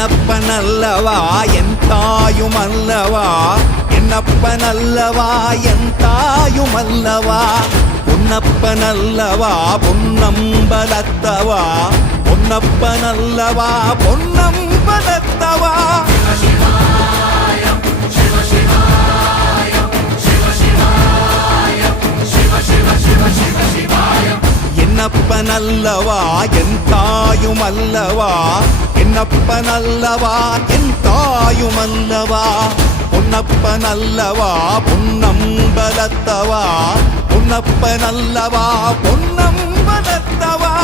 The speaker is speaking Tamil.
என்னப்பனல்லவா என் தாயுமல்லவா, என்னப்பனல்லவா என் தாயுமல்லவா, பொன்னப்பனல்லவா பொன்னம்பலத்தவா, பொன்னப்பனல்லவா பொன்னம்பலத்தவா. என்னப்பனல்லவா என் தாயுமல்லவா, என்னப்பனல்லவா என் தாயுமல்லவா, பொன்னப்பனல்லவா பொன்னம்பலத்தவா, பொன்னப்பனல்லவா பொன்னம்பலத்தவா.